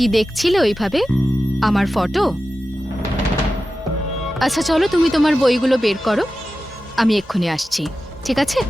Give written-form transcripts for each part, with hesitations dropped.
কি দেখছিলে ওইভাবে আমার ফটো? আচ্ছা চলো তুমি তোমার বইগুলো বের করো, আমি এক্ষুনি আসছি, ঠিক আছে?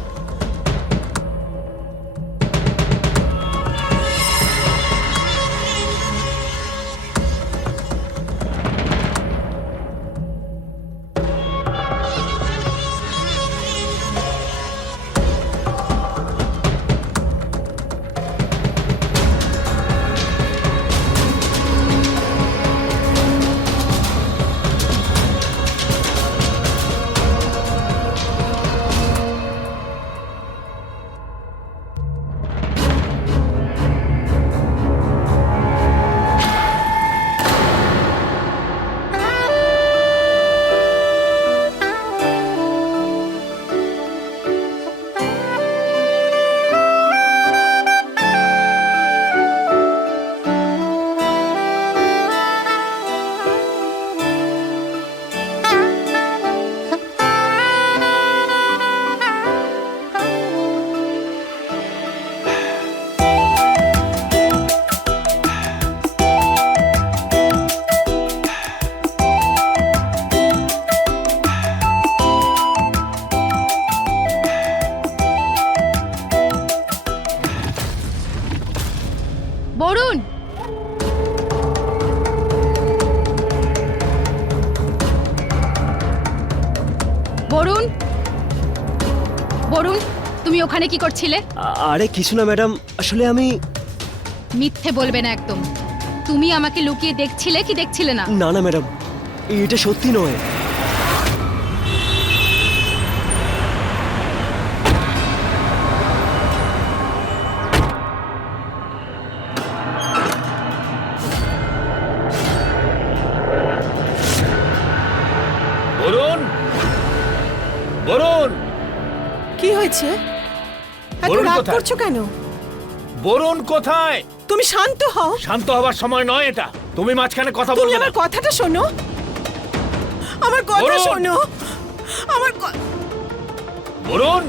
বরুণ, বরুণ, বরুণ, তুমি ওখানে কি করছিলে? আরে কিছু না ম্যাডাম, আসলে আমি... মিথ্যে বলবে না একদম। তুমি আমাকে লুকিয়ে দেখছিলে কি দেখছিলে না? না না ম্যাডাম, এটা সত্যি নয়। বরুণ, বরুণ, কি হয়েছে? এত বরুণ রাগ কোথায়? করছো কেন? বরুণ কোথায়? তুমি শান্ত হও। শান্ত হবার সময় নয় এটা। তুমি মাঝখানে কথা তুমি বলবে না। আমার কথাটা শোনো, আমার কথা বরুণ! শোনো, আমার বরুণ,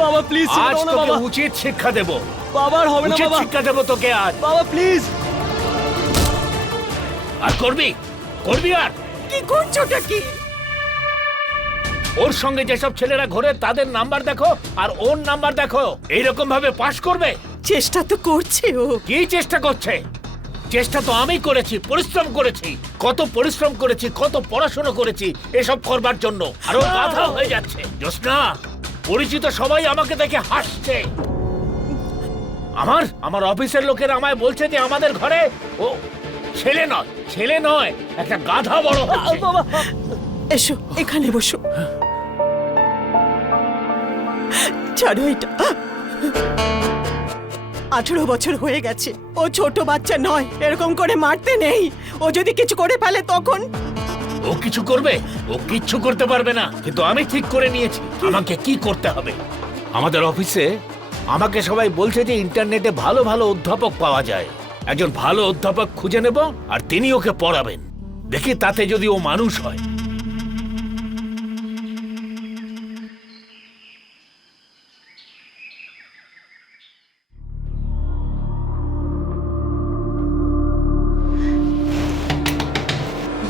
বাবা প্লিজ আজ ছেড়ে দাও না তোকে বাবা। উচিত শিক্ষা দেব। বাবার হবে না উচিত বাবা। শিক্ষা দেব তোকে আজ। বাবা প্লিজ। আর করবি, করবি আর। কি করছোটা কি? ওর সঙ্গে যেসব ছেলেরা ঘোরে তাদের নাম্বার দেখো আর ওর নাম্বার দেখো। এইরকম ভাবে পাস করবে? চেষ্টা তো করছে ও। কি চেষ্টা করছে? চেষ্টা তো আমি করেছি, পরিশ্রম করেছি, কত পরিশ্রম করেছি, কত পড়াশোনা করেছি এসব করবার জন্য। আর ও বাধা হয়ে যাচ্ছে। জোসনা, পরিচিত সবাই আমাকে দেখে হাসছে। আমার অফিসের লোকেরা আমায় বলছে যে আমাদের ঘরে ও ছেলে নয়, ছেলে নয়, একটা গাধা বড় হচ্ছে। বাবা এসো এখানে বসো। ছাড়ো এটা। 18 বছর হয়ে গেছে, ও ছোট বাচ্চা নয়, এরকম করে মারতে নেই। ও যদি কিছু করে ফেলে তখন? ও কিছু করবে? ও কিচ্ছু করতে পারবে না। কিন্তু আমি ঠিক করে নিয়েছি আমাকে কি করতে হবে। আমাদের অফিসে আমাকে সবাই বলছে যে ইন্টারনেটে ভালো ভালো অধ্যাপক পাওয়া যায়। একজন ভালো অধ্যাপক খুঁজে নেব আর তিনি ওকে পড়াবেন। দেখি তাতে যদি ও মানুষ হয়।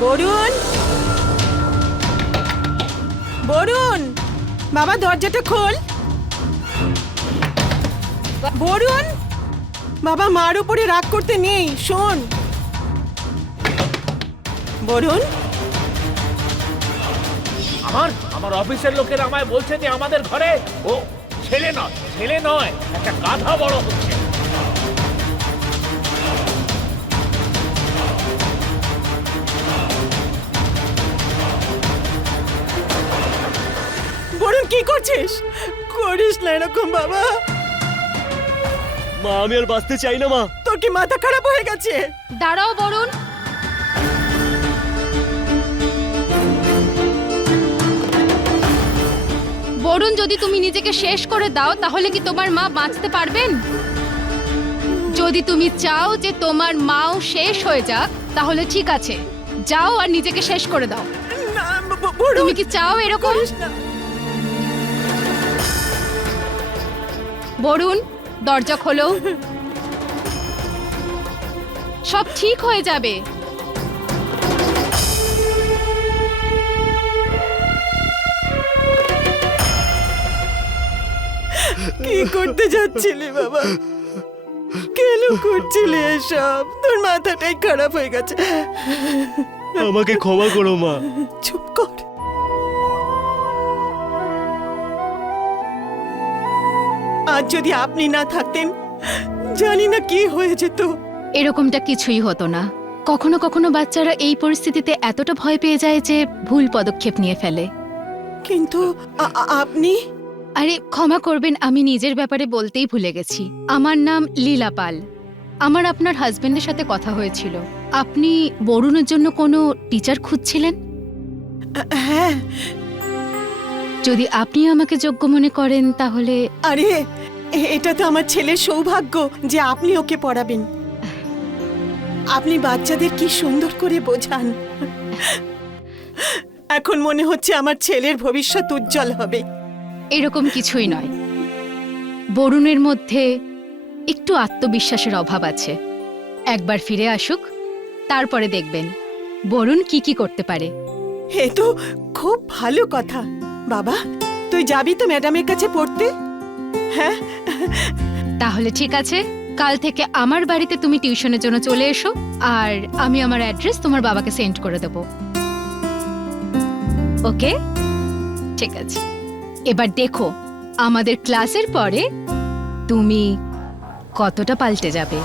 বরুণ, বরুণ, বাবা দরজাটা খোল। বরুণ, বাবা মার উপরে রাগ করতে নেই, শোন। বরুণ, আমার অফিসের লোকেরা আমায় বলছে যে আমাদের ঘরে ও ছেলে নয়, ছেলে নয়, একটা গাধা বড় হচ্ছে। বরুণ কি করছিস? করিস না এরকম বাবা। মা আমি আর বাঁচতে চাই না মা। তোর কি মাথা খারাপ হয়ে গেছে? দাঁড়াও বরুণ, বরুণ, যদি তুমি নিজেকে শেষ করে দাও তাহলে কি তোমার মা বাঁচতে পারবেন? যদি তুমি চাও যে তোমার মাও শেষ হয়ে যাক তাহলে ঠিক আছে, যাও আর নিজেকে শেষ করে দাও। না বরুণ, তুমি কি চাও এরকম? করিস না। বরুণ, দরজা খোলো। সব ঠিক হয়ে যাবে। কি করতে যাচ্ছিলি বাবা? কেন করছিলি এসব? তোর মাথাটাই খারাপ হয়ে গেছে। আমাকে ক্ষমা করো মা। চুপ কর। আজ যদি আপনি না থাকতেন, জানি না কি হয়ে যেত। এরকমটা কিছুই হতো না। কখনো কখনো বাচ্চারা এই পরিস্থিতিতে এতটা ভয় পেয়ে যায় যে ভুল পদক্ষেপ নিয়ে ফেলে। কিন্তু আপনি আরে ক্ষমা করবেন, আমি নিজের ব্যাপারে বলতেই ভুলে গেছি। আমার নাম লীলা পাল। আমার আপনার হাজবেন্ডের সাথে কথা হয়েছিল। আপনি বরুণের জন্য কোনো টিচার খুঁজছিলেন? হ্যাঁ। যদি আপনি আমাকে যোগ্য মনে করেন তাহলে আরে এটা তো আমার ছেলের সৌভাগ্য যে আপনি ওকে পড়াবেন। আপনি বাচ্চাদের কি সুন্দর করে বোঝান। এখন মনে হচ্ছে আমার ছেলের ভবিষ্যৎ উজ্জ্বল হবে। এরকম কিছুই নয়। বরুণের মধ্যে একটু আত্মবিশ্বাসের অভাব আছে। একবার ফিরে আসুক, তারপরে দেখবেন বরুণ কি কি করতে পারে। এ তো খুব ভালো কথা। বাবা, তুই যাবি তো ম্যাডামের কাছে পড়তে? হ্যাঁ। তাহলে ঠিক আছে, কাল থেকে আমার বাড়িতে তুমি টিউশনের জন্য চলে এসো, আর আমি আমার অ্যাড্রেস তোমার বাবাকে সেন্ড করে দেব। ওকে, ঠিক আছে। এবার দেখো আমাদের ক্লাসের পরে তুমি কতটা পাল্টে যাবে।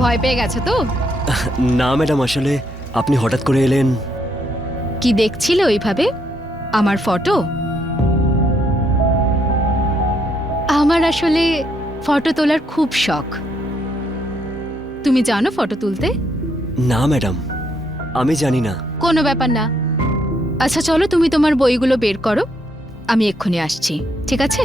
ভয় পেয়ে গেছো তো? না ম্যাডাম, আসলে আপনি হঠাৎ করে এলেন। কি দেখছিলে ওইভাবে? আমার ফটো? আমার আসলে ফটো তোলার খুব শখ। তুমি জানো ফটো তুলতে? না ম্যাডাম, আমি জানি না। কোনো ব্যাপার না। আচ্ছা চলো, তুমি তোমার বইগুলো বের করো, আমি এক্ষুনি আসছি, ঠিক আছে?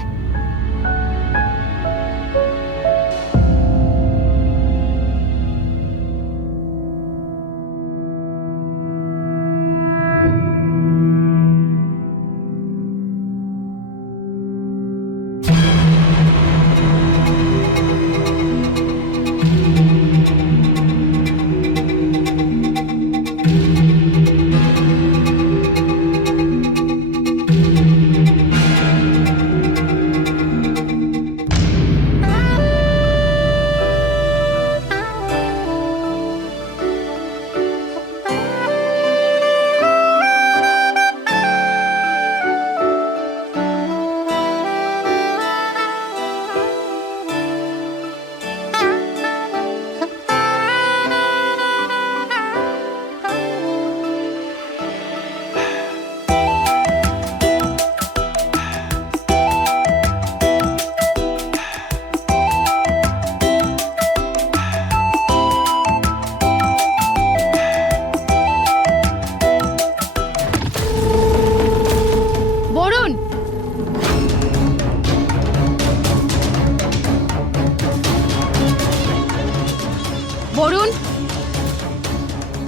বরুণ,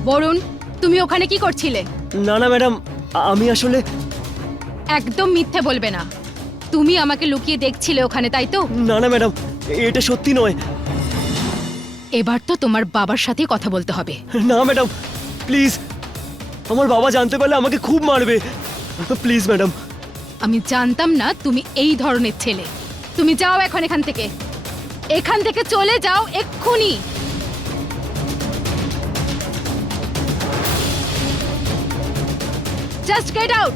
বরুণ, তুমি ওখানে কি করছিলে? না না ম্যাডাম, আমি আসলে একদম মিথ্যে বলবে না। তুমি আমাকে লুকিয়ে দেখছিলে ওখানে, তাই তো? না না ম্যাডাম, এটা সত্যি নয়। এবার তো তোমার বাবার সাথেই কথা বলতে হবে। না ম্যাডাম, প্লিজ, আমার বাবা জানতে পারলে আমাকে খুব মারবে। Please madam. আমি জানতাম না তুমি এই ধরনের ছেলে। তুমি যাও এখন এখান থেকে, এখান থেকে চলে যাও এক্ষুনি। Just get out.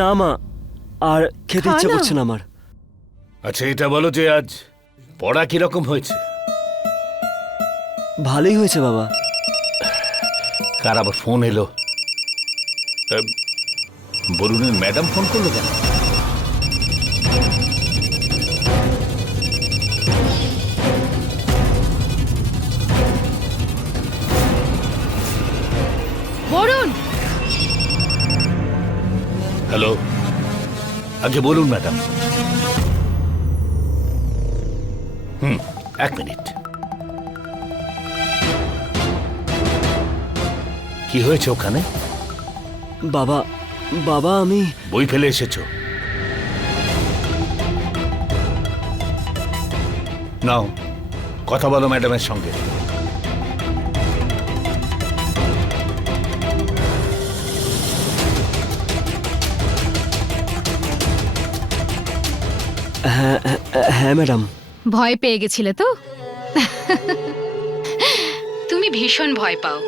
না মা, আর খেতে খা ইচ্ছে না। করছে না আমার। আচ্ছা এটা বলো যে আজ পড়া কিরকম হয়েছে? ভালোই হয়েছে বাবা। কার আবার ফোন এলো? বরুণের ম্যাডাম ফোন করলো কেন? বরুণ, হ্যালো, আগে বলুন ম্যাডাম। এক মিনিট। কি হয়েছে ওখানে? বাবা, বাবা আমি বই ফেলে এসেছো? নাও কথা বলো ম্যাডামের সঙ্গে। হ্যাঁ হ্যাঁ ম্যাডাম। ভয় পেয়ে গেছিলে তো? তুমি ভীষণ ভয় পাও।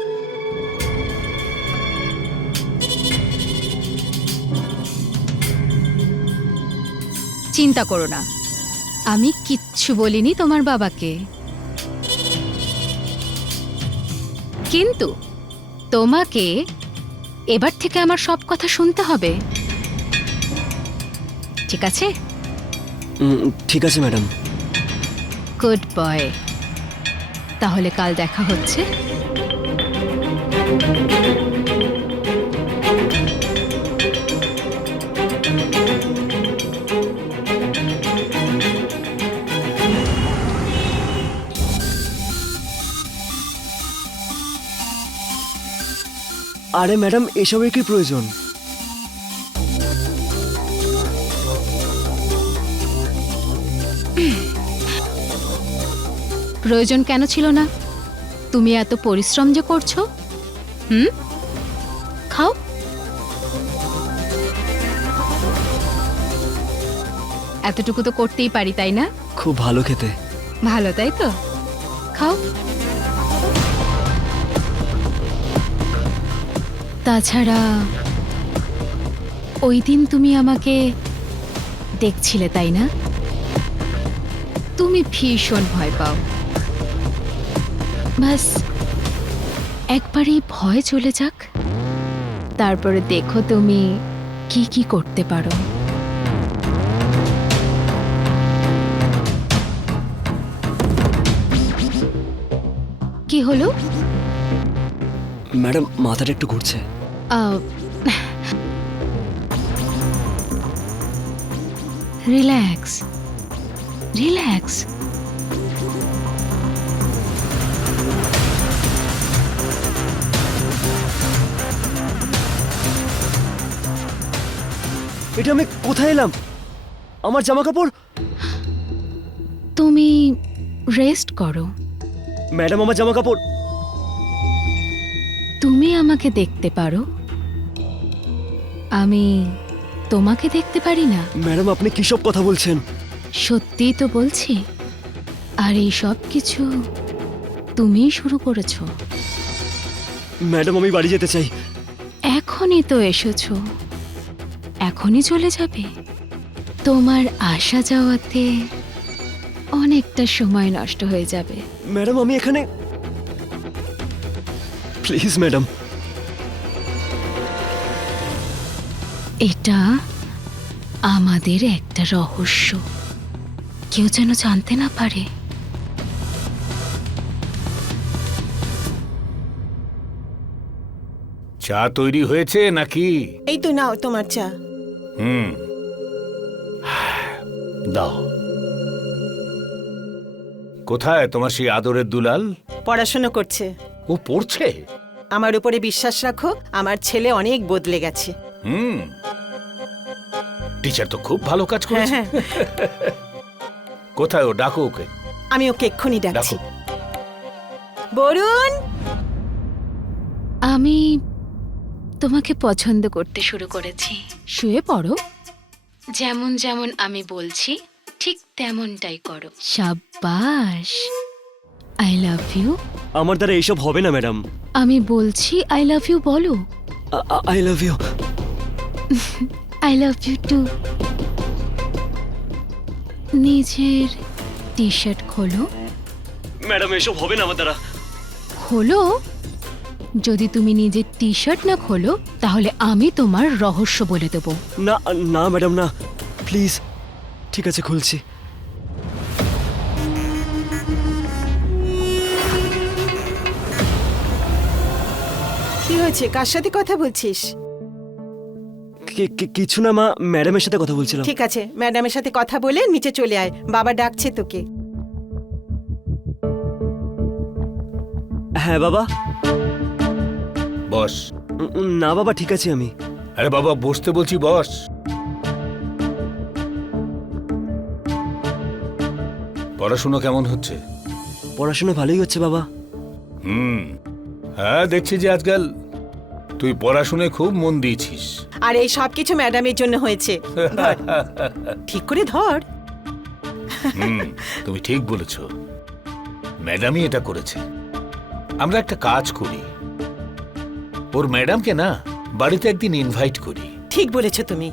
চিন্তা করো না, আমি কিচ্ছু বলিনি তোমার বাবাকে। কিন্তু তোমাকে এবার থেকে আমার সব কথা শুনতে হবে, ঠিক আছে? ঠিক আছে ম্যাডাম। Good boy. তাহলে কাল দেখা হচ্ছে। আরে ম্যাডাম, এসবের কি প্রয়োজন? প্রয়োজন কেন ছিল না? তুমি এত পরিশ্রম যে করছো। খাও। এতটুকু তো করতেই পারি, তাই না? খুব ভালো খেতে। ভালো, তাই তো? খাও। তাছাড়া ওই দিন তুমি আমাকে দেখছিলে, তাই না? তুমি ভীষণ ভয় পাও। বাস একবার এই ভয় চলে যাক, তারপরে দেখো তুমি কি কি করতে পারো। কি হলো? ম্যাডাম মাথাটা একটু ঘুরছে। Relax, relax. এটা আমি কোথায় এলাম? আমার জামা কাপড়। তুমি রেস্ট করো। ম্যাডাম আমার জামা কাপড়। তুমি আমাকে দেখতে পারো, আমি তোমাকে দেখতে পারি না। ম্যাডাম আপনি কি সব কথা বলছেন? সত্যিই তো বলছি। আর এই সব কিছু তুমিই শুরু করেছো। ম্যাডাম আমি বাড়ি যেতে চাই। এখনই তো এসেছো, এখনই চলে যাবে? তোমার আসা যাওয়াতে অনেকটা সময় নষ্ট হয়ে যাবে। ম্যাডাম আমি এখানে, প্লিজ ম্যাডাম। এটা আমাদের একটা রহস্য, কেউ যেন জানতে না পারে। চা তৈরি হয়েছে নাকি? এই তো নাও তোমার চা। দাও। কোথায় তোমার সেই আদরের দুলাল? পড়াশোনা করছে। ও পড়ছে? আমার উপরে বিশ্বাস রাখো, আমার ছেলে অনেক বদলে গেছে। টিচার তো খুব ভালো কাজ করেছে। হ্যাঁ। কোথায় ও? ডাকো ওকে। আমি ওকে এক্ষুনি ডাকছি। ডাকো। বরুণ, আমি তোমাকে পছন্দ করতে শুরু করেছি। শুয়ে পড়ো। যেমন যেমন আমি বলছি ঠিক তেমনটাই করো। সাব্বাস। I love you. আমার দ্বারা এইসব হবে না ম্যাডাম। আমি বলছি আই লাভ ইউ বলো। I love you. I love you too. নিজের টি শার্ট খোলো। ম্যাডাম এসব হবে না আমার দ্বারা। খোলো। যদি তুমি নিজের টি শার্ট না খোলো তাহলে আমি তোমার রহস্য বলে দেব। না না ম্যাডাম না, প্লিজ। ঠিক আছে, খুলছি। কি হয়েছে? কার সাথে কথা বলছিস? কিছু না মা, ম্যাডামের সাথে কথা বলছিলাম। ঠিক আছে, ম্যাডামের সাথে কথা বলে নিচে চলে আয়, বাবা ডাকছে তোকে। হ্যাঁ বাবা। বস। না বাবা, ঠিক আছে আমি। আরে বাবা, বসতে বলছি, বস। পড়াশোনা কেমন হচ্ছে? পড়াশোনা ভালোই হচ্ছে বাবা। হ্যাঁ, দেখছি যে আজকাল তুই পড়াশোনায় খুব মন দিয়েছিস। আর এই সব কিছু ম্যাডামের জন্য হয়েছে। ধর, ঠিক করে ধর। তুমি ঠিক বলেছ, ম্যাডামই এটা করেছে। আমরা একটা কাজ করি, ওর ম্যাডামকে না বাড়িতে একদিন ইনভাইট করি। ঠিক বলেছো তুমি।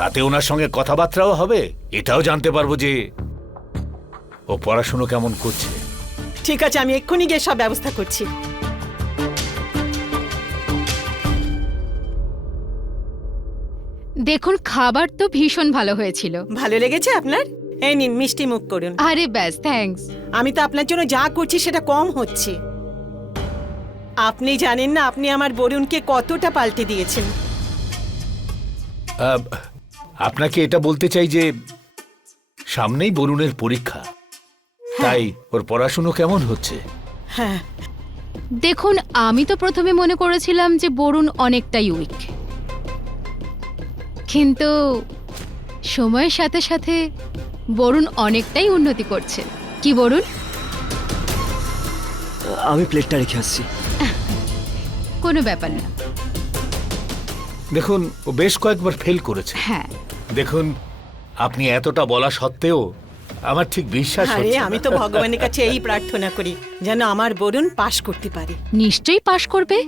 তাতে ওনার সঙ্গে কথাবার্তাও হবে, এটাও জানতে পারবো যে ও পড়াশুনো কেমন করছে। ঠিক আছে, আমি এক্ষুনি গিয়ে সব ব্যবস্থা করছি। দেখুন, খাবার তো ভীষণ ভালো হয়েছিল। ভালো লেগেছে আপনার? এই নিন, মিষ্টি মুখ করুন। আরে ব্যাস, থ্যাঙ্কস। আমি তো আপনার জন্য যা করছি সেটা কম হচ্ছে। আপনি জানেন না আপনি আমার বরুণকে কতটা পাল্টে দিয়েছেন। আপনাকে এটা বলতে চাই যে সামনেই বরুণের পরীক্ষা, তাই ওর পড়াশুনো কেমন হচ্ছে? হ্যাঁ, দেখুন, আমি তো প্রথমে মনে করেছিলাম যে বরুণ অনেকটাই উইক, কিন্তু সময়ের সাথে সাথে বরুণ অনেকটাই উন্নতি করছে। কি বরুণ? আমি প্লেটটা রেখে আসছি। কোনো ব্যাপার না। দেখুন, ও বেশ কয়েকবার ফেল করেছে। হ্যাঁ, দেখুন, আপনি এতটা বলা সত্ত্বেও আমার ঠিক বিশ্বাস আরে হচ্ছে না। আমি তো ভগবানের কাছে এই প্রার্থনা করি যেন আমার বরুণ পাশ করতে পারে। নিশ্চয়ই পাশ করবে।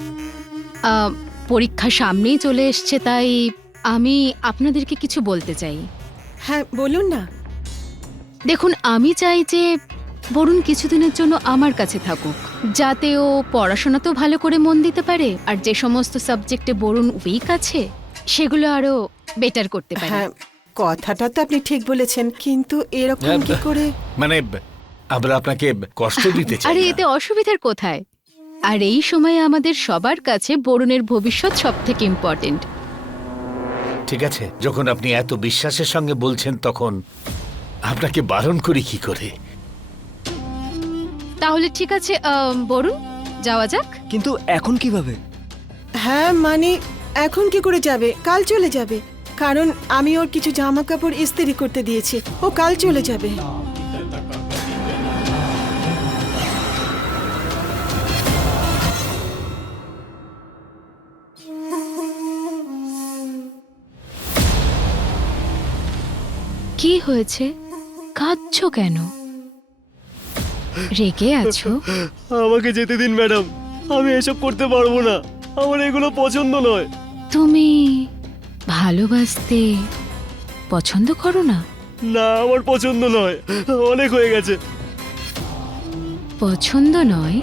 পরীক্ষা সামনেই চলে এসছে, তাই আমি আপনাদেরকে কিছু বলতে চাই। হ্যাঁ, বলুন না। দেখুন, আমি চাই যে বরুণ কিছুদিনের জন্য আমার কাছে থাকুক, যাতে ও পড়াশোনাতেও ভালো করে মন দিতে পারে, আর যে সমস্ত সাবজেক্টে বরুণ উইক আছে সেগুলো আরো বেটার করতে পারে। হ্যাঁ, কথাটা তো আপনি ঠিক বলেছেন, কিন্তু এরকম কি করে? মানে আমরা আপনাকে কষ্ট দিতে চাই আরে না। এতে অসুবিধার কোথায়? আর এই সময়ে আমাদের সবার কাছে বরুণের ভবিষ্যৎ সবথেকে ইম্পর্টেন্ট। ঠিক আছে, যখন আপনি এত বিশ্বাসের সঙ্গে বলছেন তখন আপনাকে বারণ করি কি করে? তাহলে ঠিক আছে, বরুণ, যাওয়া যাক। কিন্তু এখন কিভাবে? হ্যাঁ, মানে এখন কি করে যাবে? কাল চলে যাবে, কারণ আমি ওর কিছু জামা কাপড় ইস্ত্রি করতে দিয়েছি। ও কাল চলে যাবে। কি হয়েছে? কাঁদছো কেন? রেগে আছো? আমাকে যেতে দিন ম্যাডাম, আমি এসব করতে পারবো না। আমার এগুলো পছন্দ নয়। তুমি ভালোবাসতে পছন্দ করো না? না, আমার পছন্দ নয়, অনেক হয়ে গেছে। পছন্দ নয়?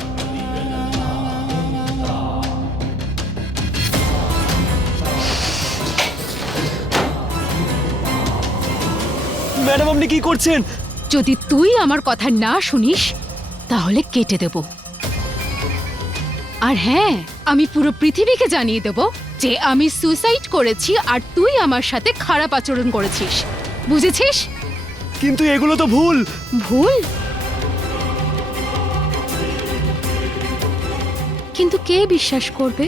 ম্যাডাম, আপনি কি করছেন? যদি তুই আমার কথা না শুনিস তাহলে কেটে দেব। আর হ্যাঁ, আমি পুরো পৃথিবীকে জানিয়ে দেব যে আমি সুসাইড করেছি আর তুই আমার সাথে খারাপ আচরণ করেছিস। বুঝেছিস? কিন্তু এগুলো তো ভুল। ভুল? কিন্তু কে বিশ্বাস করবে?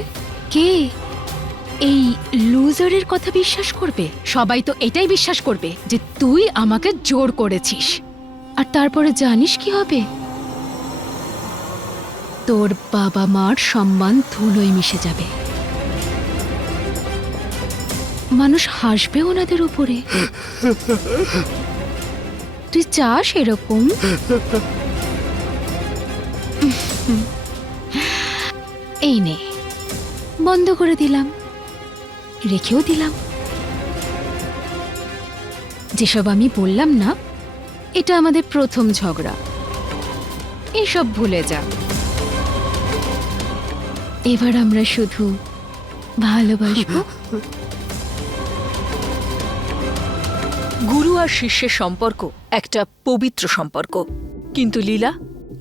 কে এই লুজারের কথা বিশ্বাস করবে? সবাই তো এটাই বিশ্বাস করবে যে তুই আমাকে জোর করেছিস। আর তারপরে জানিস কি হবে? তোর বাবা মার সম্মান ধুলোয় মিশে যাবে। মানুষ হাসবে ওনাদের উপরে। তুই চাস এরকম? এই নে, বন্ধ করে দিলাম, রেখেও দিলাম। যেসব আমি বললাম না, এটা আমাদের প্রথম ঝগড়া। এসব ভুলে যা। এবার আমরা শুধু ভালোবাসবো। গুরু আর শিষ্যের সম্পর্ক একটা পবিত্র সম্পর্ক, কিন্তু লীলা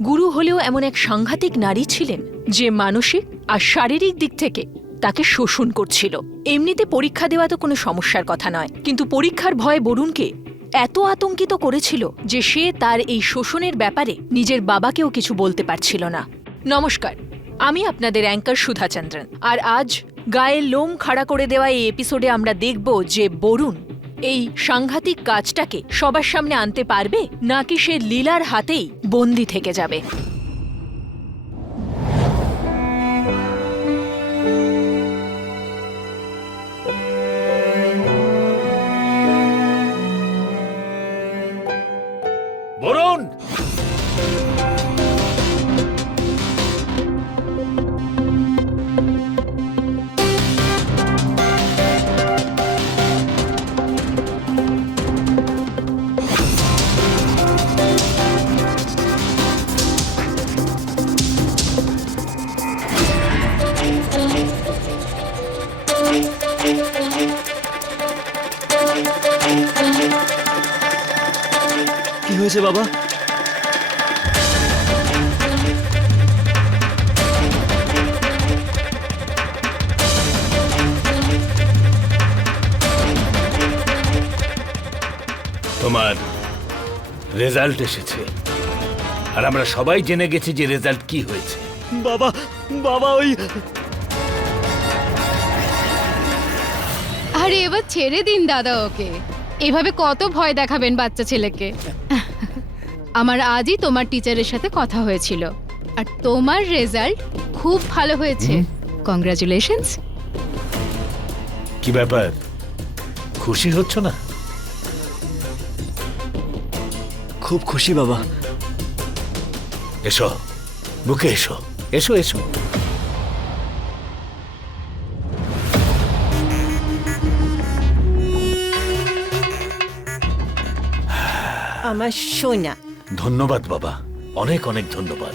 গুরু হলেও এমন এক সাংঘাতিক নারী ছিলেন যে মানসিক আর শারীরিক দিক থেকে তাকে শোষণ করছিল। এমনিতে পরীক্ষা দেওয়া তো কোনো সমস্যার কথা নয়, কিন্তু পরীক্ষার ভয়ে বরুণকে এত আতঙ্কিত করেছিল যে সে তার এই শোষণের ব্যাপারে নিজের বাবাকেও কিছু বলতে পারছিল না। নমস্কার, আমি আপনাদের অ্যাঙ্কার সুধা চন্দ্রন, আর আজ গায়ে লোম খাড়া করে দেওয়া এই এপিসোডে আমরা দেখব যে বরুণ এই সাংঘাতিক কাজটাকে সবার সামনে আনতে পারবে নাকি সে লীলার হাতেই বন্দী থেকে যাবে। বরুণ, কি হয়েছে বাবা? তোমার রেজাল্ট এসেছে, আর আমরা সবাই জেনে গেছি যে রেজাল্ট কি হয়েছে। বাবা, বাবা ওই আরে এবার ছেড়ে দিন দাদা ওকে। এভাবে কত ভয় দেখাবেন বাচ্চা ছেলেকে? আমার আজই তোমার টিচারের সাথে কথা হয়েছিল, আর তোমার রেজাল্ট খুব ভালো হয়েছে। কংগ্রাচুলেশনস। কি ব্যাপার, খুশি হচ্ছ না? খুব খুশি বাবা। এসো, বুকে এসো, এসো এসো। আমার সোনা। ধন্যবাদ বাবা, অনেক অনেক ধন্যবাদ।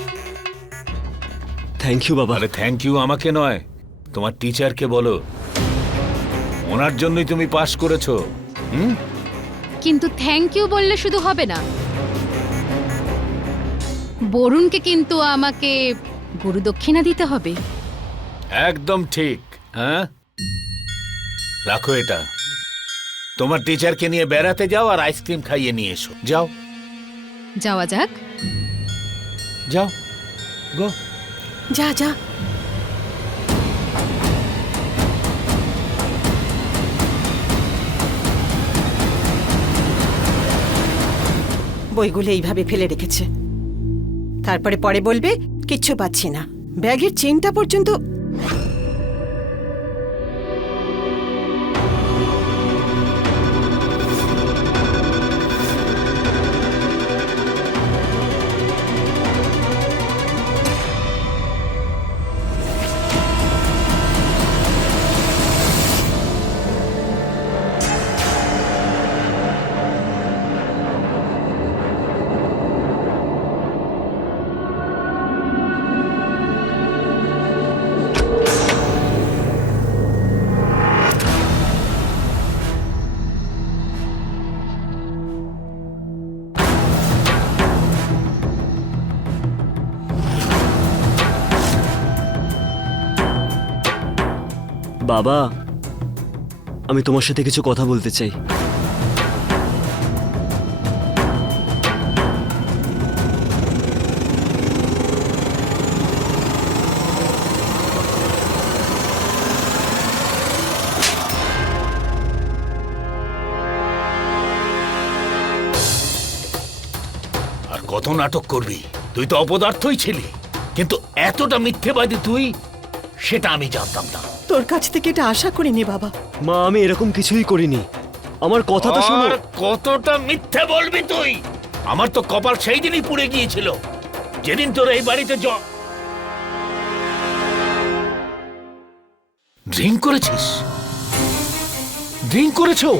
থ্যাংক ইউ বাবা। আরে থ্যাংক ইউ আমাকে নয়, তোমার টিচারকে বলো। ওনার জন্যই তুমি পাশ করেছো। কিন্তু থ্যাংক ইউ বললে শুধু হবে না, বরুণকে কিন্তু আমাকে গুরু দক্ষিণা দিতে হবে। একদম ঠিক। হ্যাঁ, রাখো এটা। তোমার টিচারকে নিয়ে বেড়াতে যাও আর আইসক্রিম খাইয়ে নিয়ে এসো। যাও যাওয়া যাক। যাও, গো। যা যা। বইগুলো এইভাবে ফেলে রেখেছে, তারপরে পরে বলবে কিচ্ছু পাচ্ছি না। ব্যাগের চেনটা পর্যন্ত। বাবা, আমি তোমার সাথে কিছু কথা বলতে চাই। কত নাটক করবি? তুই তো অপদার্থই ছিলি, কিন্তু এতটা মিথ্যেবাদী তুই, সেটা আমি জানতাম না। তোর কাছ থেকে এটা আশা করিনি বাবা। মা আমি এরকম কিছুই করিনি, আমার কথা তো শোনো। আর কতটা মিথ্যে বলবি তুই? আমার তো কপাল সেই দিনই পুড়ে গিয়েছিল, যেদিন তোর এই বাড়িতে ড্রিঙ্ক করেছিস। ড্রিঙ্ক করেছো?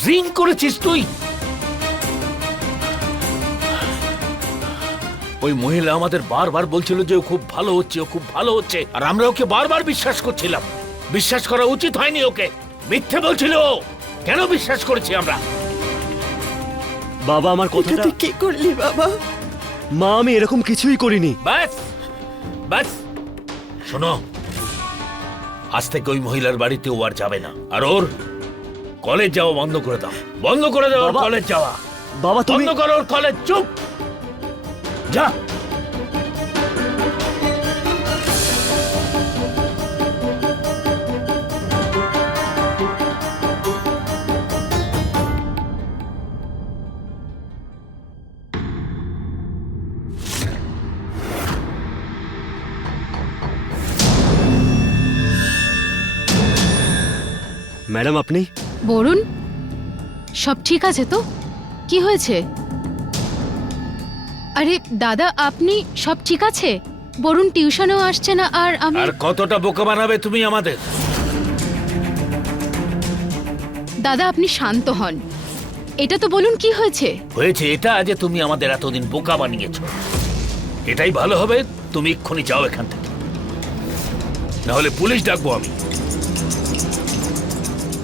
ড্রিঙ্ক করেছিস তুই? ওই মহিলা আমাদের বারবার বলছিল যে ও খুব ভালো হচ্ছে, ও খুব ভালো হচ্ছে, আর আমরা ওকে বারবার বিশ্বাস করছিলাম। বিশ্বাস করা উচিত হয়নি ওকে, মিথ্যে বলছিল ও। কেন বিশ্বাস করেছি আমরা? বাবা আমার এটা কথাটা। তুই কি করলি বাবা? মা আমি এরকম কিছুই করিনি। ব্যাস ব্যাস, শোনো, আজ থেকে ওই মহিলার বাড়িতে ও আর যাবে না, আর ওর কলেজ যাওয়া বন্ধ করে দাও। বন্ধ করে দাও ওর বাবা, কলেজ যাওয়া। বাবা তুমি বন্ধ করো ওর কলেজ। চুপ, যা। ম্যাডাম আপনি। বরুণ, সব ঠিক আছে তো? কি হয়েছে? আরে দাদা, আপনি সব ঠিক আছে? বরুণ টিউশনেও আসছে না, আর আমি। আর কতটা বোকা বানাবে তুমি আমাদের? দাদা আপনি শান্ত হন, এটা তো বলুন কি হয়েছে? হয়েছে এটা যে তুমি আমাদের এতদিন বোকা বানিয়েছো। এটাই ভালো হবে, তুমি এক্ষুনি যাও এখান থেকে, নাহলে পুলিশ ডাকবো আমি।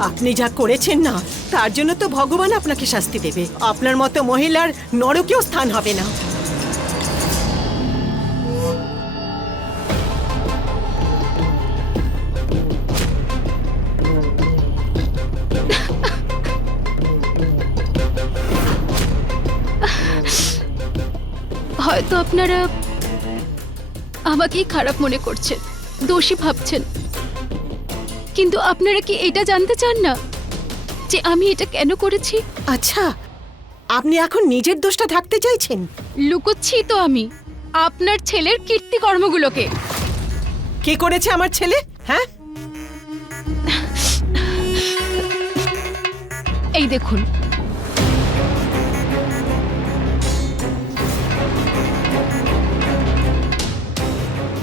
আপনি যা করেছেন না, তার জন্য তো ভগবান আপনাকে শাস্তি দেবে। আপনার মতো মহিলার নরকেও স্থান হবে না। হয়তো আপনারা আমাকেই খারাপ মনে করছেন, দোষী ভাবছেন, কিন্তু আপনারা কি এটা জানতে চান না যে আমি এটা কেন করেছি? আচ্ছা, আপনি এখন নিজের দোষটা ঢাকতে চাইছেন? লুকোচ্ছি তো আমি আপনার ছেলের কীর্তিকর্মগুলোকে। কি করেছে আমার ছেলে? হ্যাঁ, এই দেখুন,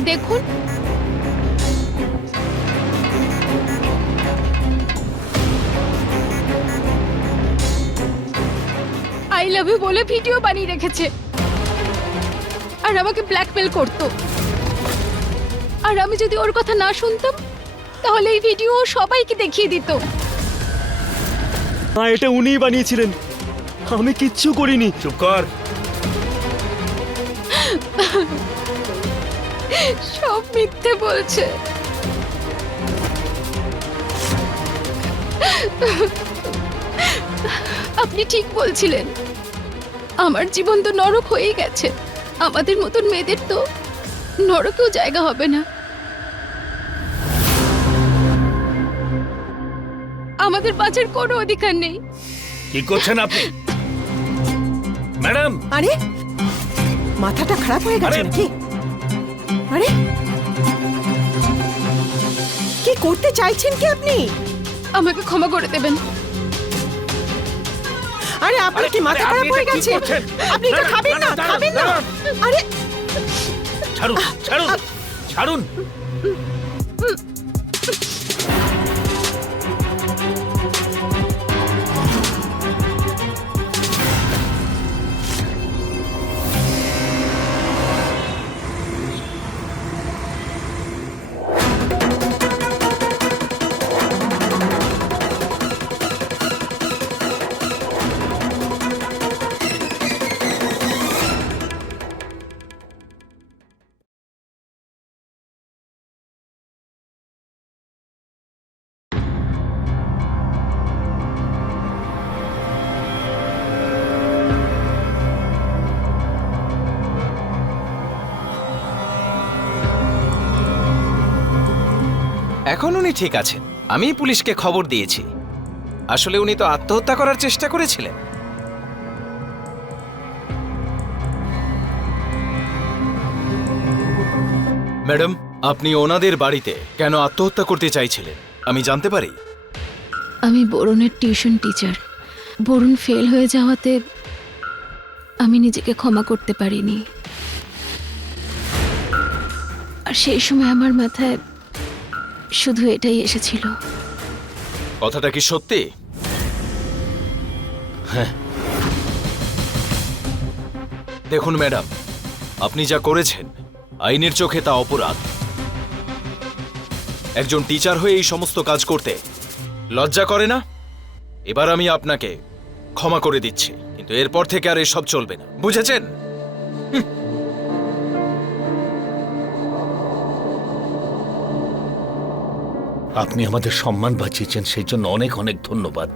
দেখুন, আই লাভ ইউ বলে ভিডিও বানিয়ে রেখেছে, আর আমাকে ব্ল্যাকমেল করতো। আর আমি যদি ওর কথা না শুনতাম, তাহলে এই ভিডিও ও সবাইকে দেখিয়ে দিত। মা এটা উনিই বানিয়েছিলেন, আমি কিচ্ছু করিনি। চুপ কর। সব মিথ্যে বলছে। আপনি ঠিক বলছিলেন, আমার জীবন তো নরক হয়েই গেছে। আমাদের মতন মেয়েদের তো নরকেও জায়গা হবে না। আমাদের বাঁচার কোনো অধিকার নেই। কি করছেন আপনি ম্যাডাম? আরে মাথাটা খারাপ হয়ে গেছে আরে! নাকি? আরে কি করতে চাইছেন কি আপনি? আমাকে ক্ষমা করে দেবেন। আরে আপনার কি মাথা খারাপ হয়ে গেছে? আপনি এটা খাবেন না, খাবেন না। আরে ছাড়ুন, ছাড়ুন, ছাড়ুন। এখন উনি ঠিক আছেন, আমি পুলিশকে খবর দিয়েছি। আসলে উনি তো আত্মহত্যা করার চেষ্টা করেছিলেন। ম্যাডাম, আপনি ওনাদের বাড়িতে কেন আত্মহত্যা করতে চাইছিলেন আমি জানতে পারি? আমি বরুণের টিউশন টিচার। বরুণ ফেল হয়ে যাওয়াতে আমি নিজেকে ক্ষমা করতে পারিনি। আর সেই সময় আমার মাথায় শুধু এটাই এসেছিল। কথাটা কি সত্যি? হ্যাঁ। দেখুন ম্যাডাম, আপনি যা করেছেন আইনের চোখে তা অপরাধ। একজন টিচার হয়ে এই সমস্ত কাজ করতে লজ্জা করে না? এবার আমি আপনাকে ক্ষমা করে দিচ্ছি, কিন্তু এরপর থেকে আর এসব চলবে না, বুঝেছেন? আপনি আমাদের সম্মান বাঁচিয়েছেন, সেই জন্য অনেক অনেক ধন্যবাদ।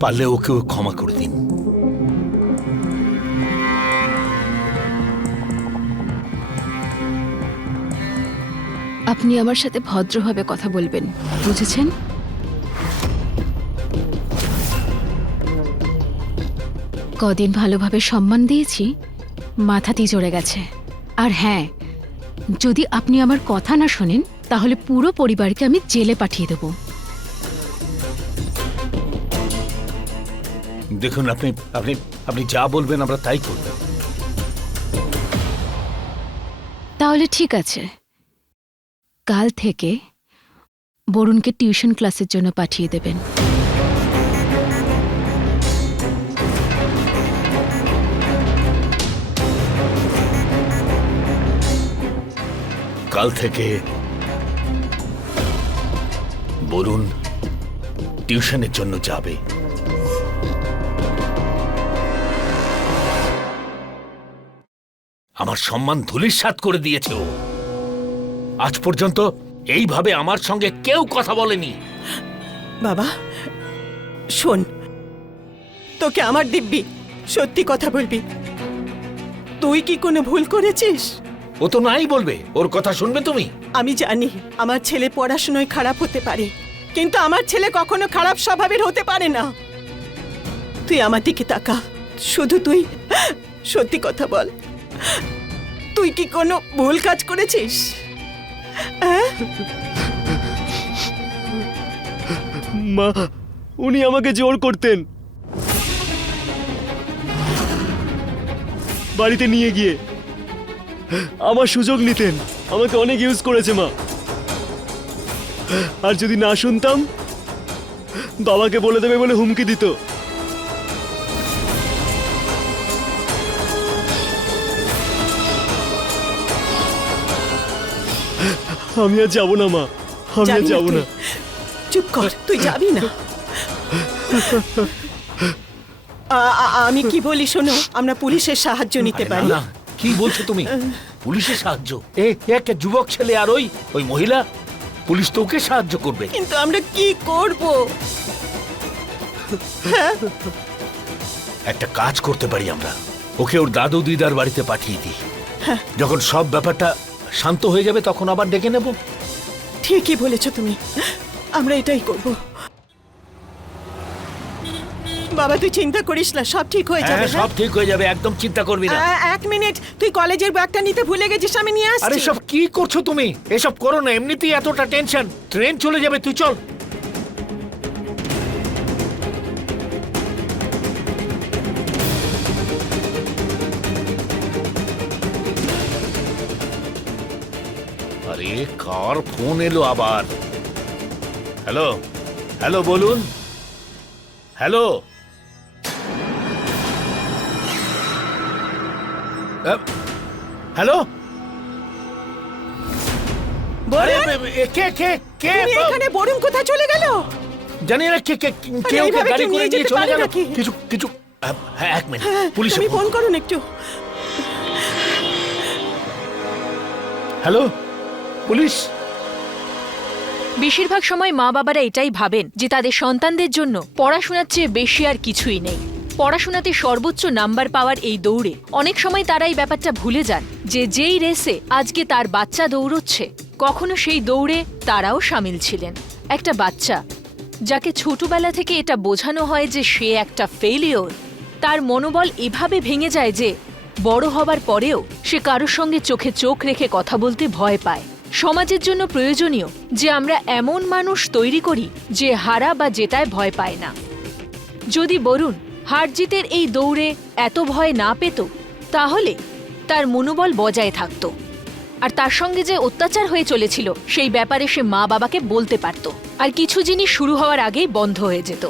পারলে ওকেও ক্ষমা করে দিন। আপনি আমার সাথে ভদ্রভাবে কথা বলবেন, বুঝেছেন? কদিন ভালোভাবে সম্মান দিয়েছি, মাথাতেই চড়ে গেছে। আর হ্যাঁ, যদি আপনি আমার কথা না শোনেন তাহলে পুরো পরিবারকে আমি জেলে পাঠিয়ে দেব। দেখুন, আপনি আপনি আপনি যা বলবেন আমরা তাই করব। তাহলে ঠিক আছে, কাল থেকে বরুণকে টিউশন ক্লাসের জন্য পাঠিয়ে দেবেন। কাল থেকে বরুণ টিউশনের জন্য যাবে। আমার সম্মান ধূলিসাৎ করে দিয়েছে ও। আজ পর্যন্ত এইভাবে আমার সঙ্গে কেউ কথা বলেনি। বাবা শোন, তোকে আমার দিব্যি সত্যি কথা বলবি, তুই কি কোনো ভুল করেছিস? ও তো নাই বলবে, ওর কথা শুনবে তুমি? আমি জানি আমার ছেলে পড়াশোনায় খারাপ হতে পারে, কিন্তু আমার ছেলে কখনো খারাপ স্বভাবের হতে পারে না। তুই আমার দিকে তাকা, শুধু তুই সত্যি কথা বল, তুই কি কোনো ভুল কাজ করেছিস? মা, উনি আমাকে জোর করতেন বাড়িতে নিয়ে গিয়ে, আমার সুযোগ নিতেন, আমাকে অনেক ইউজ করেছে মা। আর যদি না শুনতাম বাবাকে বলে দেবে বলে হুমকি দিত। আমি আর যাবো না মা, আমি আর যাবি না যাবো না। তুই? চুপ কর, তুই যাবি না। আমি কি বলি শোনো, আমরা পুলিশের সাহায্য নিতে আরে না, পারি। না, কি বলছো তুমি? পুলিশের সাহায্য? একটা যুবক ছেলে আর ওই মহিলা, পুলিশ তো ওকে সাহায্য করবে। কিন্তু আমরা কি করব? একটা কাজ করতে পারি আমরা, ওকে ওর দাদু দিদার বাড়িতে পাঠিয়ে দিই। যখন সব ব্যাপারটা শান্ত হয়ে যাবে তখন আবার ডেকে নেব। ঠিকই বলেছো তুমি, আমরা এটাই করব। বাবা তুই চিন্তা করিস না, সব ঠিক হয়ে যাবে। হ্যাঁ, সব ঠিক হয়ে যাবে, একদম চিন্তা করবি না। এক মিনিট, তুই কলেজের ব্যাগটা নিতে ভুলে গেছিস, আমি নিয়ে আরে আসছি। সব কি করছো তুমি? এসব করো না, এমনিতেই এতটা টেনশন। ট্রেন চলে যাবে, তুই চল। আরে কার ফোন এলো আবার? হ্যালো, হ্যালো বলুন। Hello, hello. আরে কে কে কে? তুমি এখানে, বরুণ কোথায় চলে গেল? জানি না কে কে কে ওকে এইভাবে গাড়ি কেউ করে নিয়ে নিয়ে যেতে চলে পারে গেল। নাকি? কিছু হ্যাঁ, এক মিনিট, পুলিশে তুমি ফোন করুন একটু। Hello, police. বেশিরভাগ সময় মা বাবারা এটাই ভাবেন যে তাদের সন্তানদের জন্য পড়াশোনার চেয়ে বেশি আর কিছুই নেই। পড়াশোনাতে সর্বোচ্চ নাম্বার পাওয়ার এই দৌড়ে অনেক সময় তারা এই ব্যাপারটা ভুলে যান যে যেই রেসে আজকে তার বাচ্চা দৌড়চ্ছে, কখনো সেই দৌড়ে তারাও সামিল ছিলেন। একটা বাচ্চা যাকে ছোটবেলা থেকে এটা বোঝানো হয় যে সে একটা ফেলিওর, তার মনোবল এভাবে ভেঙে যায় যে বড় হবার পরেও সে কারোর সঙ্গে চোখে চোখ রেখে কথা বলতে ভয় পায়। সমাজের জন্য প্রয়োজনীয় যে আমরা এমন মানুষ তৈরি করি যে হারা বা জেতায় ভয় পায় না। যদি বরুণ হার জিতের এই দৌড়ে এত ভয় না পেত, তাহলে তার মনোবল বজায় থাকত, আর তার সঙ্গে যে অত্যাচার হয়ে চলেছিল সেই ব্যাপারে সে মা বাবাকে বলতে পারত, আর কিছু জিনিস শুরু হওয়ার আগেই বন্ধ হয়ে যেত।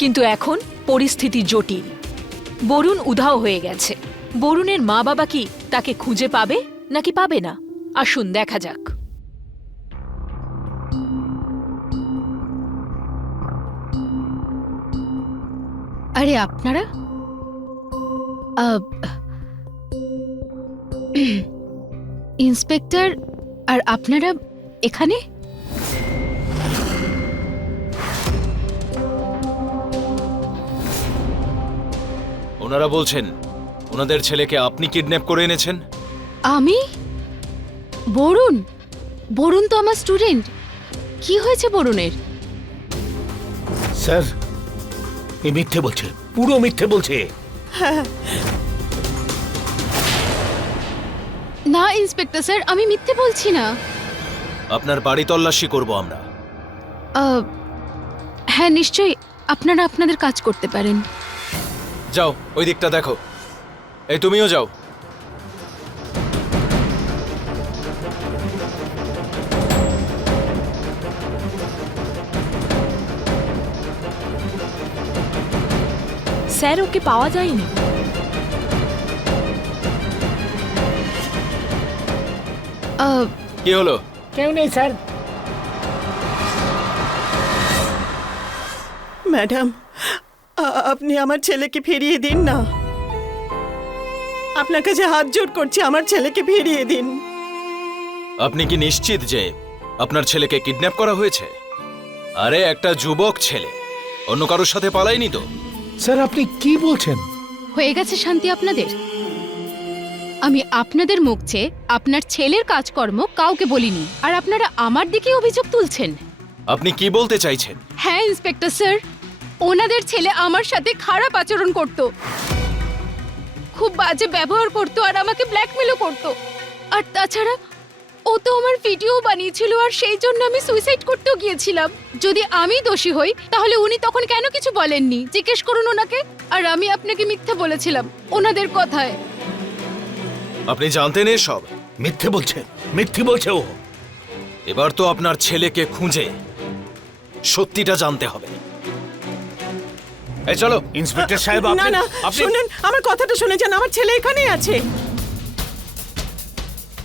কিন্তু এখন পরিস্থিতি জটিল। বরুণ উধাও হয়ে গেছে। বরুণের মা বাবা কি তাকে খুঁজে পাবে নাকি পাবে না? আসুন দেখা যাক। আরে আপনারা ইন্সপেক্টর, আর আপনারা এখানে? ওনারা বলছেন ওনাদের ছেলেকে আপনি কিডন্যাপ করে এনেছেন। আমি? বরুণ? বরুণ তো আমার স্টুডেন্ট। কি হয়েছে বরুণের? স্যার, এ মিথ্যে বলছে, পুরো মিথ্যে বলছে। না ইন্সপেক্টর স্যার, আমি মিথ্যে বলছি না। আপনার বাড়ি তল্লাশি করব আমরা। হ্যাঁ নিশ্চয়ই, আপনারা আপনাদের কাজ করতে পারেন। যাও ওই দিকটা দেখো। এই তুমিও যাও। স্যার, ওকে পাওয়া যায়নি। কি হলো? কেউ নেই স্যার। ম্যাডাম, আপনি আমার ছেলেকে ফিরিয়ে দিন না। আপনার কাছে হাত জোড় করছি, আমার ছেলেকে ফিরিয়ে দিন। আপনি কি নিশ্চিত যে আপনার ছেলেকে কিডন্যাপ করা হয়েছে? আরে একটা যুবক ছেলে, অন্য কারোর সাথে পালায়নি তো? স্যার, আপনি কি বলছেন? হয়ে গেছে শান্তি আপনাদের? আমি আপনাদের মুখ চেয়ে আপনার ছেলের কাজকর্ম কাউকে বলিনি, আর আপনারা আমার দিকে অভিযোগ তুলছেন। আপনি কি বলতে চাইছেন? হ্যাঁ ইন্সপেক্টর স্যার, ওনাদের ছেলে আমার সাথে খারাপ আচরণ করত, খুব বাজে ব্যবহার করত, আর আমাকে ব্ল্যাকমেলও করত। আর তাছাড়া ও তো আমার ভিডিও বানিয়েছিল, আর সেই জন্য আমি সুইসাইড করতেও গিয়েছিলাম। যদি আমি দোষী হই তাহলে উনি তখন কেন কিছু বলেননি? জিজ্ঞেস করুন ওনাকে। আর আমি আপনাকে মিথ্যে বলেছিলাম ওনাদের কথায়। আপনি জানতেন এসব? মিথ্যে বলছে, মিথ্যে বলছে ও। এবার তো আপনার ছেলেকে খুঁজে সত্যিটা জানতে হবে। এই চলো। ইন্সপেক্টর সাহেব, না না, শুনুন, আমার কথাটা শুনে যান। আমার ছেলে এখানেই আছে।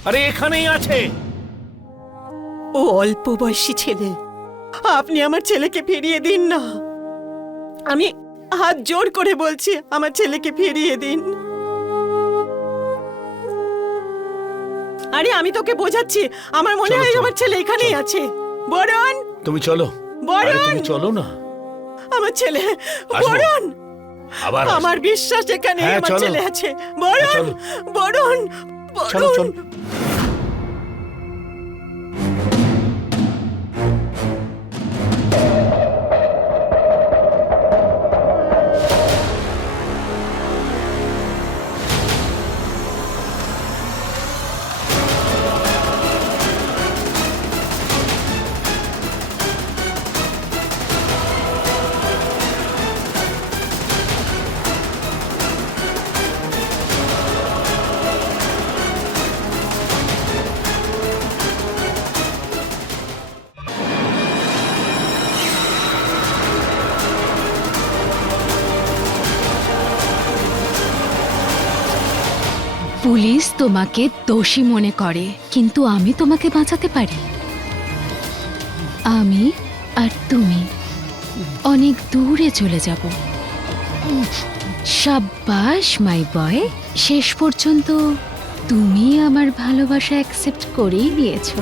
আরে এখানেই আছে। ও অল্প বয়সী ছেলে, আপনি আমার ছেলেকে ফিরিয়ে দিন না। আমি হাত জোড় করে বলছি, আমার ছেলেকে ফিরিয়ে দিন। আরে আমি তোকে বোঝাচ্ছি, আমার মনে চলো, হয় চলো, আমার ছেলে এখানেই চলো। আছে। বরুণ, তুমি চলো। বরুণ! আরে তুমি চলো না। আমার ছেলে। আসবো। বরুণ, আবার আসবো। আমার বিশ্বাস এখানে হ্যাঁ, আমার চলো। ছেলে আছে। বরুণ, চলো। বরুণ, চলো, বরুণ। চলো। পুলিশ তোমাকে দোষী মনে করে, কিন্তু আমি তোমাকে বাঁচাতে পারি। আমি আর তুমি অনেক দূরে চলে যাব। সাব্বাস মাই বয়, শেষ পর্যন্ত তুমি আমার ভালোবাসা অ্যাকসেপ্ট করেই নিয়েছো।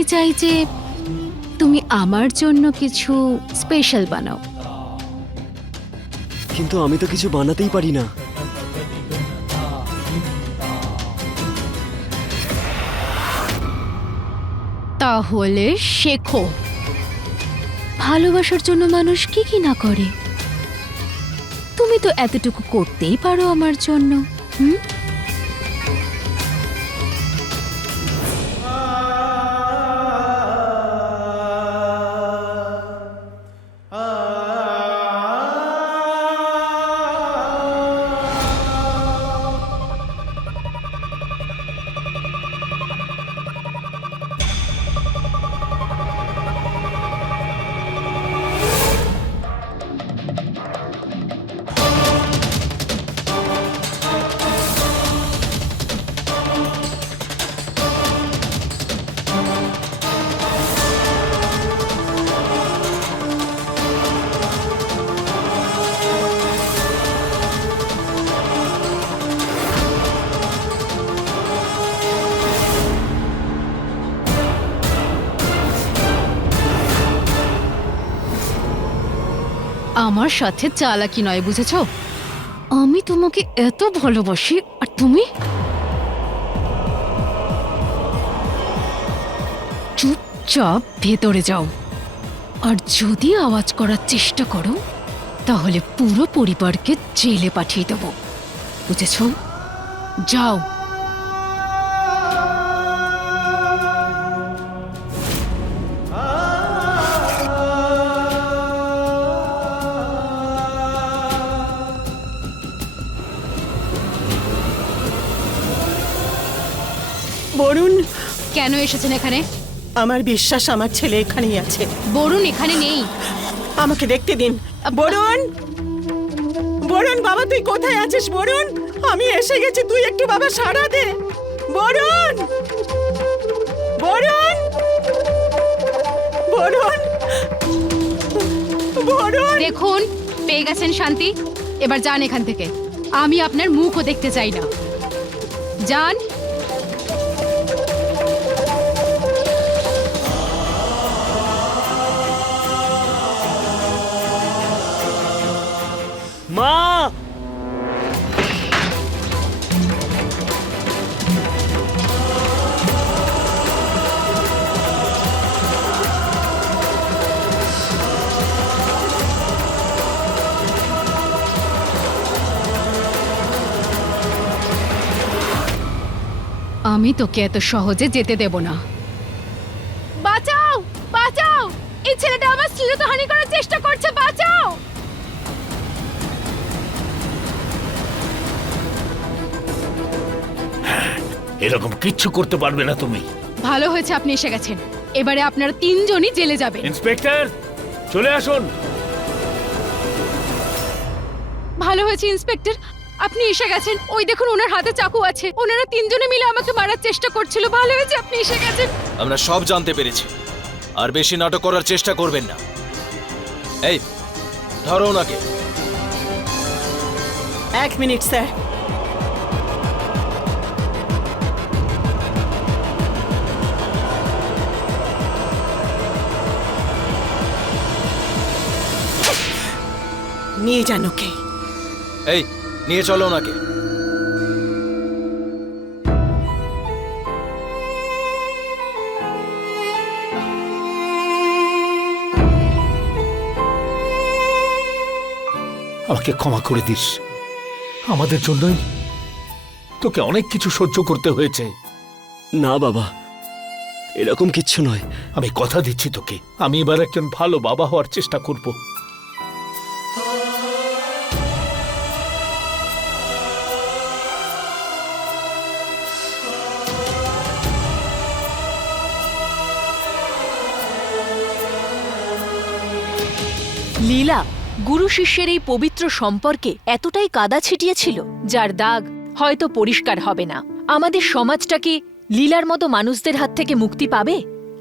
আমি চাই যে তুমি আমার জন্য কিছু স্পেশাল বানাও। কিন্তু আমি তো কিছু বানাতেই পারি না। তাহলে শেখো, ভালোবাসার জন্য মানুষ কি কি না করে। তুমি তো এতটুকু করতেই পারো আমার জন্য। হুম? আমার সাথে চালাকি নয়, বুঝেছো? আমি তোমাকে এত ভালোবাসি আর তুমি চুপচাপ ভেতরে যাও। আর যদি আওয়াজ করার চেষ্টা করো তাহলে পুরো পরিবারকে জেলে পাঠিয়ে দেব, বুঝেছো? যাও। বরুণ, কেন এসেছেন এখানে? আমার বিশ্বাস আমার ছেলে এখানেই আছে। বরুণ এখানে নেই। আমাকে দেখতে দিন। বরুণ, বরুণ বাবা, তুই কোথায় আছিস? বরুণ, আমি এসে গেছি, তুই একটু বাবা সাড়া দে। বরুণ, বরুণ, বরুণ, বরুণ। দেখুন, পেয়ে গেছেন শান্তি, এবার যান এখান থেকে। আমি আপনার মুখও দেখতে চাই না। যান। মা! আমি তোকে এত সহজে যেতে দেব না। বাঁচাও, বাঁচাও! এই ছেলেটা আমার শ্লীলতাহানি করার চেষ্টা করছে, বাঁচাও! এরকম কিচ্ছু করতে পারবে না তুমি। ভালো হয়েছে আপনি এসে গেছেন। এবারে আপনারা তিনজনই জেলে যাবেন। ইন্সপেক্টর, চলে আসুন। ভালো হয়েছে ইন্সপেক্টর, আপনি এসে গেছেন। ওই দেখুন, ওনার হাতে চাকু আছে। ওনারা তিনজনে মিলে আমাকে মারার চেষ্টা করছিল। ভালো হয়েছে আপনি এসে গেছেন। আমরা সব জানতে পেরেছি, আর বেশি নাটক করার চেষ্টা করবেন না। এই ধরো ওনাকে। 1 মিনিট স্যার। নিয়ে যান ওকে। এই নিয়ে চলো ওনাকে। আমাকে ক্ষমা করে দিস। আমাদের জন্যই তোকে অনেক কিছু সহ্য করতে হয়েছে। না বাবা, এরকম কিচ্ছু নয়। আমি কথা দিচ্ছি তোকে, আমি এবার একজন ভালো বাবা হওয়ার চেষ্টা করব। লীলা গুরু শিষ্যের এই পবিত্র সম্পর্কে এতটাই কাদা ছিটিয়েছিল, যার দাগ হয়তো পরিষ্কার হবে না। আমাদের সমাজটা কি লীলার মতো মানুষদের হাত থেকে মুক্তি পাবে?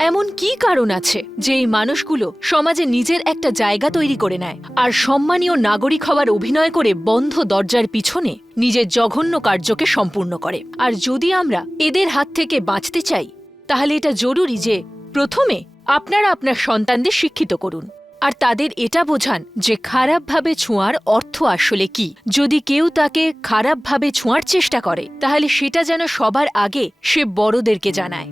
এমন কি কারণ আছে যে এই মানুষগুলো সমাজে নিজের একটা জায়গা তৈরি করে নেয় আর সম্মানীয় নাগরিক হওয়ার অভিনয় করে বন্ধ দরজার পিছনে নিজের জঘন্য কার্যকে সম্পূর্ণ করে? আর যদি আমরা এদের হাত থেকে বাঁচতে চাই, তাহলে এটা জরুরি যে প্রথমে আপনারা আপনার সন্তানদের শিক্ষিত করুন আর তাদের এটা বোঝান যে খারাপভাবে ছোঁয়ার অর্থ আসলে কি। যদি কেউ তাকে খারাপভাবে ছোঁয়ার চেষ্টা করে তাহলে সেটা যেন সবার আগে সে বড়দেরকে জানায়।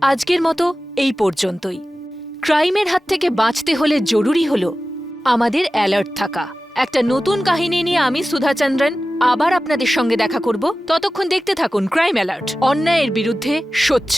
আজকের মতো এই পর্যন্তই। ক্রাইমের হাত থেকে বাঁচতে হলে জরুরি হলো আমাদের অ্যালার্ট থাকা। একটা নতুন কাহিনী নিয়ে আমি সুধা চন্দ্রন আবার আপনাদের সঙ্গে দেখা করব। ততক্ষণ দেখতে থাকুন ক্রাইম অ্যালার্ট, অন্যায়ের বিরুদ্ধে সোচ্চার।